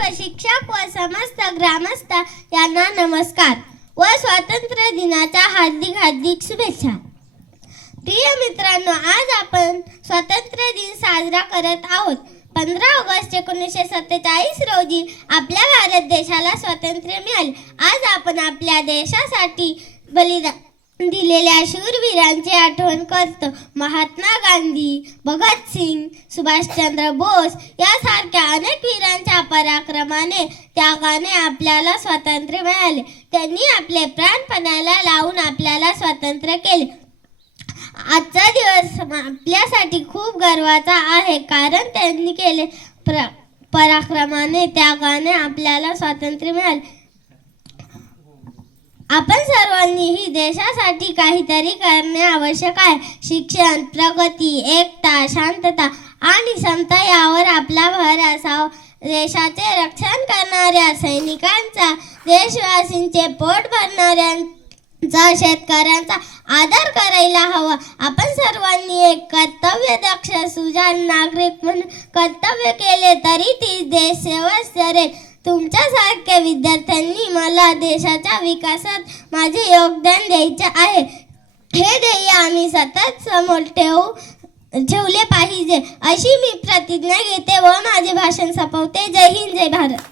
शिक्षक व समस्त ग्रामस्थ यांना नमस्कार व स्वातंत्र्य दिनाच्या हार्दिक शुभेच्छा। प्रिय मित्रांनो, आज आपण स्वातंत्र्य दिन साजरा करत आहोत। 15 ऑगस्ट 1947 रोजी आपल्या भारत देशाला स्वातंत्र्य मिळाले। आज आपण आपल्या देशासाठी बलिदान दिलेल्या शूरवीरांची आठवण करतो। महात्मा गांधी, भगत सिंग, सुभाषचंद्र बोस यासारख्या अनेक वीरांच्या पराक्रमाने, त्यागाने आपल्याला स्वातंत्र्य मिळाले। त्यांनी आपले प्राण पणाला लावून आपल्याला स्वातंत्र्य केले। आजचा दिवस आपल्यासाठी खूप गर्वाचा आहे, कारण त्यांनी केले पराक्रमाने, त्यागाने आपल्याला स्वातंत्र्य मिळाले। आपण सर्वांनीही देशासाठी काहीतरी करणे आवश्यक आहे। शिक्षण, प्रगती, एकता, शांतता आणि समता यावर आपला भर असावा। देशाचे रक्षण करणाऱ्या सैनिकांचा, देशवासींचे पोट भरणाऱ्यांचा, शेतकऱ्यांचा आदर करायला हवा। आपण सर्वांनी एक कर्तव्यदक्ष सुजाण नागरिक म्हणून कर्तव्य केले तरी ती देशसेवा ठरेल। तुमच्यासारख्या विद्यार्थ्यांनी मला देशाच्या विकासात माझे योगदान द्यायचे आहे। हे ध्येय आम्ही सतत समोर ठेवले पाहिजे, अशी मी प्रतिज्ञा घेते व माझे भाषण संपवते। जय हिंद, जय भारत।